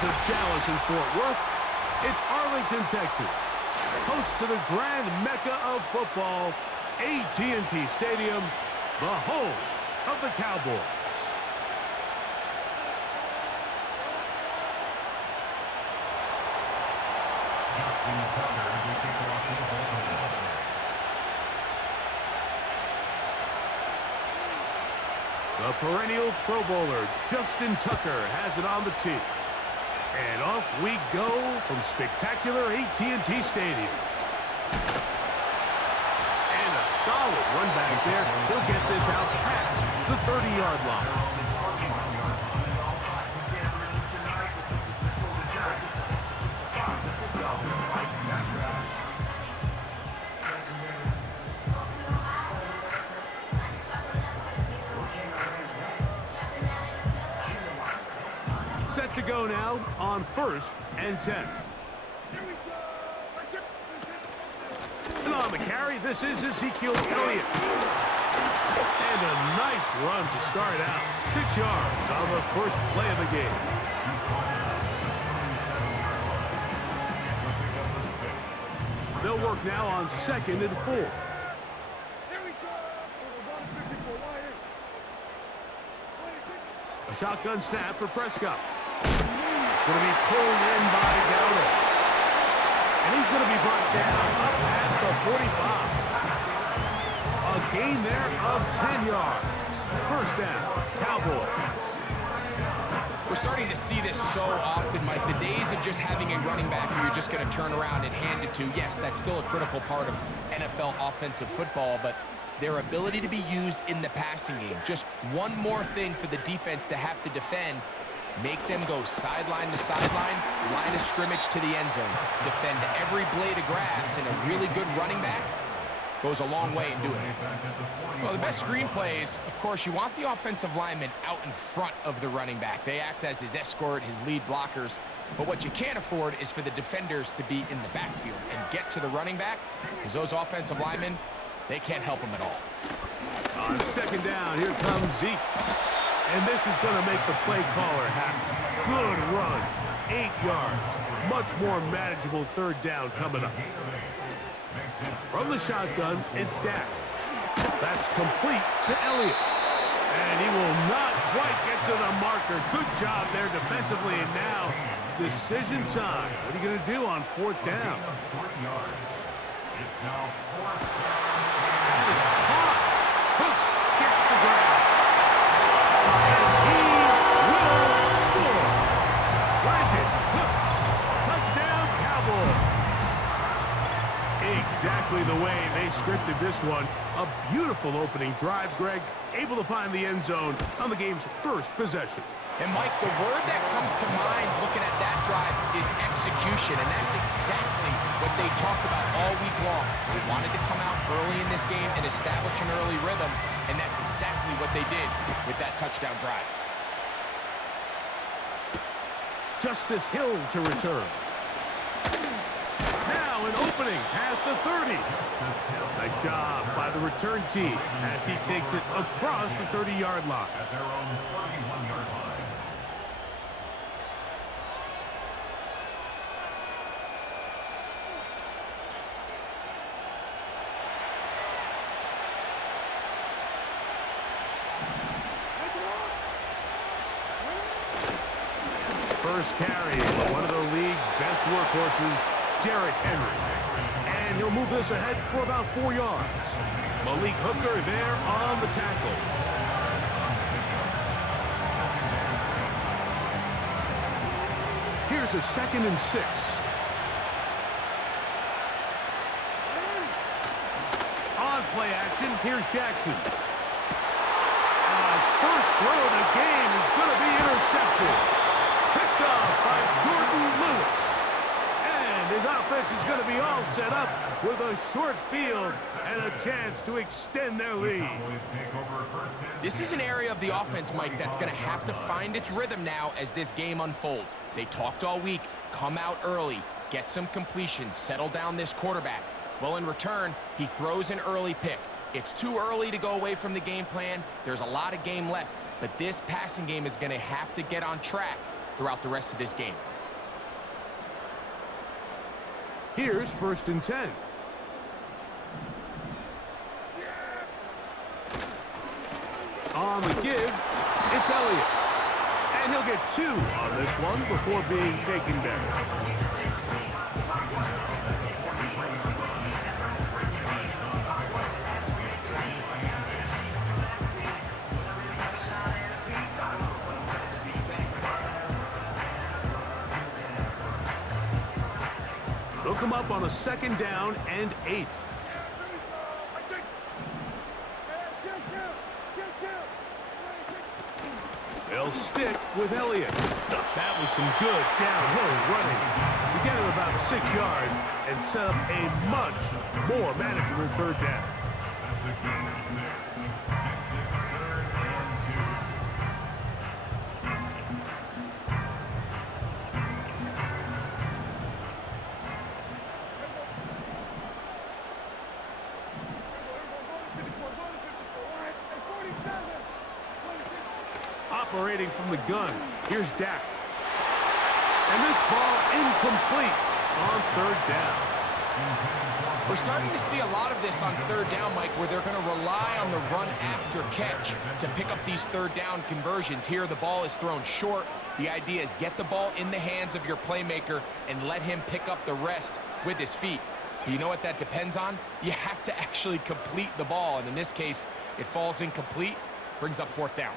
Instead of Dallas and Fort Worth, it's Arlington, Texas. Host to the grand mecca of football, AT&T Stadium, the home of the Cowboys. The perennial Pro Bowler, Justin Tucker, has it on the tee. And off we go from spectacular AT&T Stadium. And a solid run back there. He'll get this out past the 30-yard line. Set to go now on 1st and 10. And on the carry, this is Ezekiel Elliott. And a nice run to start out. 6 yards on the first play of the game. They'll work now on 2nd and 4. A shotgun snap for Prescott. It's going to be pulled in by Downer. And he's going to be brought down up past the 45. A gain there of 10 yards. First down, Cowboys. We're starting to see this so often, Mike. The days of just having a running back who you're just going to turn around and hand it to, yes, that's still a critical part of NFL offensive football, but their ability to be used in the passing game. Just one more thing for the defense to have to defend. Make them go sideline to sideline, line of scrimmage to the end zone. Defend every blade of grass, and a really good running back goes a long way in doing it. Well, the best screenplays, of course, you want the offensive lineman out in front of the running back. They act as his escort, his lead blockers. But what you can't afford is for the defenders to be in the backfield and get to the running back, because those offensive linemen, they can't help him at all. On 2nd down, here comes Zeke. And this is going to make the play caller happy. Good run. 8 yards. Much more manageable 3rd down coming up. From the shotgun, it's Dak. That's complete to Elliott. And he will not quite get to the marker. Good job there defensively. And now, decision time. What are you going to do on 4th down? That is caught. Cooks gets the grab. And he will score. Blanket Cooks. Touchdown, Cowboys. Exactly the way they scripted this one. A beautiful opening drive, Greg. Able to find the end zone on the game's first possession. And, Mike, the word that comes to mind looking at that drive is execution, and that's exactly what they talked about all week long. They wanted to come out early in this game and establish an early rhythm, and that's exactly what they did with that touchdown drive. Justice Hill to return. Now an opening past the 30. Nice job by the return team as he takes it across the 30-yard line. At their own 31-yard line. First carry for one of the league's best workhorses, Derrick Henry. And he'll move this ahead for about 4 yards. Malik Hooker there on the tackle. Here's a 2nd and 6. On play action, here's Jackson. His first throw of the game is going to be intercepted. Picked off by Jordan Lewis. And his offense is going to be all set up with a short field and a chance to extend their lead. This is an area of the offense, Mike, that's going to have to find its rhythm now as this game unfolds. They talked all week, come out early, get some completions, settle down this quarterback. Well, in return, he throws an early pick. It's too early to go away from the game plan. There's a lot of game left, but this passing game is going to have to get on track throughout the rest of this game. Here's 1st and 10. On the give, it's Elliott. And he'll get 2 on this one before being taken down. They'll come up on a 2nd down and 8. They'll stick with Elliott. That was some good downhill running to get him about 6 yards and set up a much more manageable 3rd down. Operating from the gun, here's Dak. And this ball incomplete on 3rd down. We're starting to see a lot of this on 3rd down, Mike, where they're going to rely on the run after catch to pick up these 3rd down conversions. Here, the ball is thrown short. The idea is get the ball in the hands of your playmaker and let him pick up the rest with his feet. Do you know what that depends on? You have to actually complete the ball, and in this case, it falls incomplete, brings up 4th down.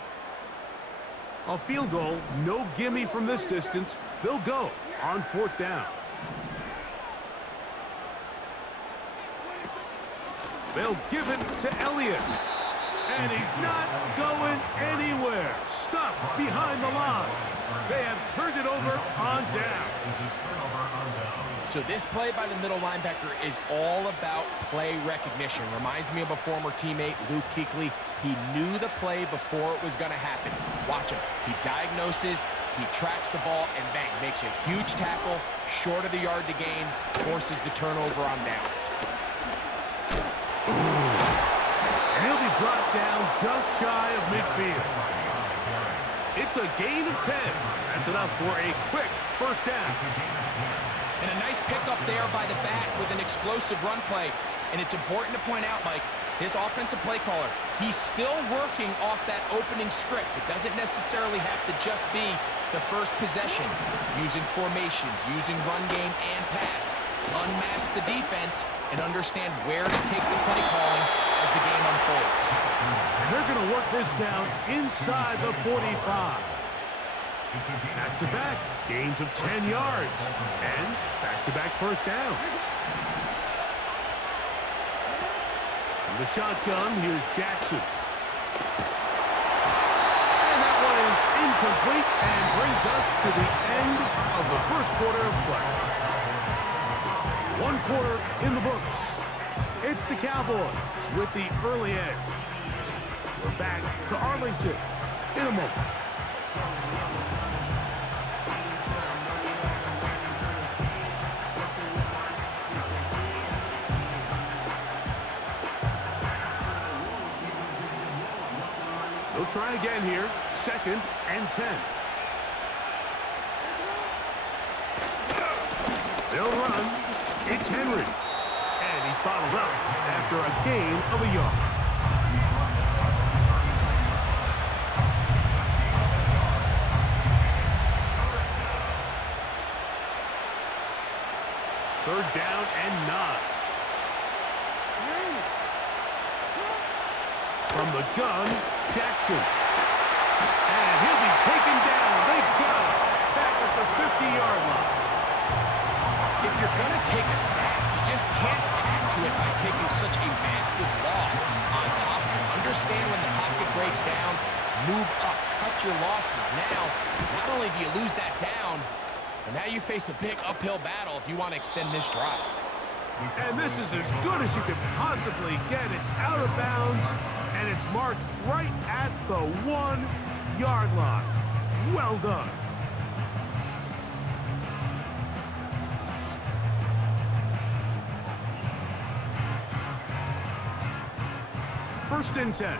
A field goal, no gimme from this distance. They'll go on 4th down. They'll give it to Elliott. And he's not going anywhere. Stuffed behind the line. They have turned it over on down. So this play by the middle linebacker is all about play recognition. Reminds me of a former teammate, Luke Kuechly. He knew the play before it was going to happen. Watch him. He diagnoses, he tracks the ball, and bang, makes a huge tackle, short of the yard to gain, forces the turnover on downs. And he'll be brought down just shy of midfield. It's a gain of 10. That's enough for a quick 1st down. And a nice pickup there by the back with an explosive run play. And it's important to point out, Mike, his offensive play caller, he's still working off that opening script. It doesn't necessarily have to just be the first possession. Using formations, using run game and pass. Unmask the defense and understand where to take the play calling as the game unfolds. And they're going to work this down inside the 45. Back-to-back gains of 10 yards. And back-to-back 1st downs. From the shotgun, here's Jackson. And that one is incomplete and brings us to the end of the 1st quarter of play. 1 quarter in the books. It's the Cowboys with the early edge. We're back to Arlington in a moment. They'll try again here. 2nd and 10. They'll run. It's Henry. And he's bottled up after a gain of a yard. Third down and 9. From the gun, Jackson. And he'll be taken down. They got him back at the 50-yard line. If you're going to take a sack, you just can't add to it by taking such a massive loss on top of it. Understand when the pocket breaks down, move up, cut your losses. Now, not only do you lose that down, but now you face a big uphill battle if you want to extend this drive. And this is as good as you could possibly get. It's out of bounds, and it's marked right at the 1-yard line. Well done. First and 10.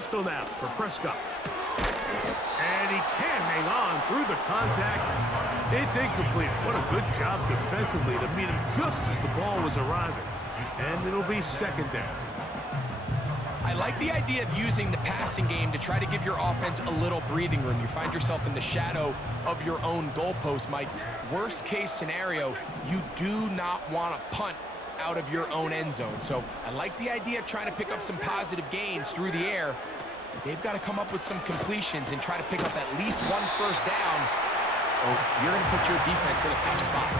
Pistol now for Prescott. And he can't hang on through the contact. It's incomplete. What a good job defensively to meet him just as the ball was arriving. And it'll be second down. I like the idea of using the passing game to try to give your offense a little breathing room. You find yourself in the shadow of your own goalpost, Mike. Worst case scenario, you do not want to punt out of your own end zone. So I like the idea of trying to pick up some positive gains through the air. But they've got to come up with some completions and try to pick up at least one first down. Oh, you're going to put your defense in a tough spot.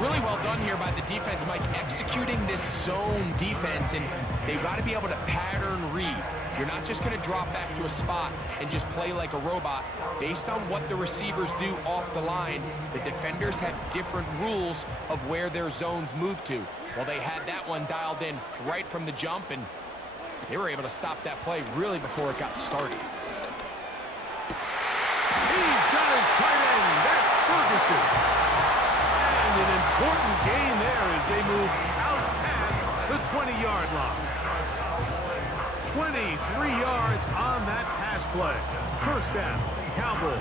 Really well done here by the defense, Mike, executing this zone defense, and they've got to be able to pattern read. You're not just going to drop back to a spot and just play like a robot. Based on what the receivers do off the line, the defenders have different rules of where their zones move to. Well, they had that one dialed in right from the jump, and they were able to stop that play really before it got started. He's got his tight end. That's Ferguson. And an important gain there as they move out past the 20-yard line. 23 yards on that pass play. First down, Cowboys.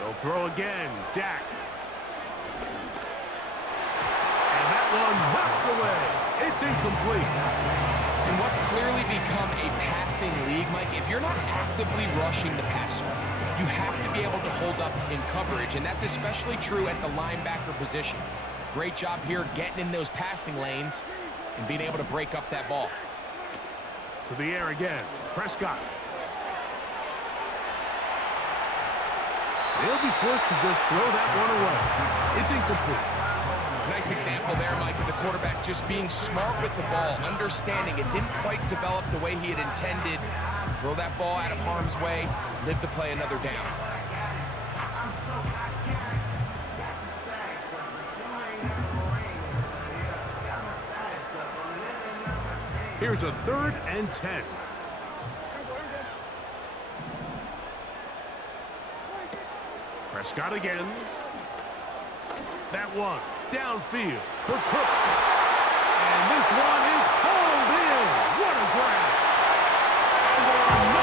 They'll throw again, Dak. And that one knocked away. It's incomplete. And what's clearly become a passing league, Mike, if you're not actively rushing the passer, you have to be able to hold up in coverage, and that's especially true at the linebacker position. Great job here getting in those passing lanes and being able to break up that ball. To the air again, Prescott. They'll be forced to just throw that one away. It's incomplete. Nice example there, Mike, of the quarterback just being smart with the ball, understanding it didn't quite develop the way he had intended. Throw that ball out of harm's way, live to play another down. Here's a 3rd and 10. Prescott again. That one downfield for Cooks. And this one is hauled in. What a grab. And there are no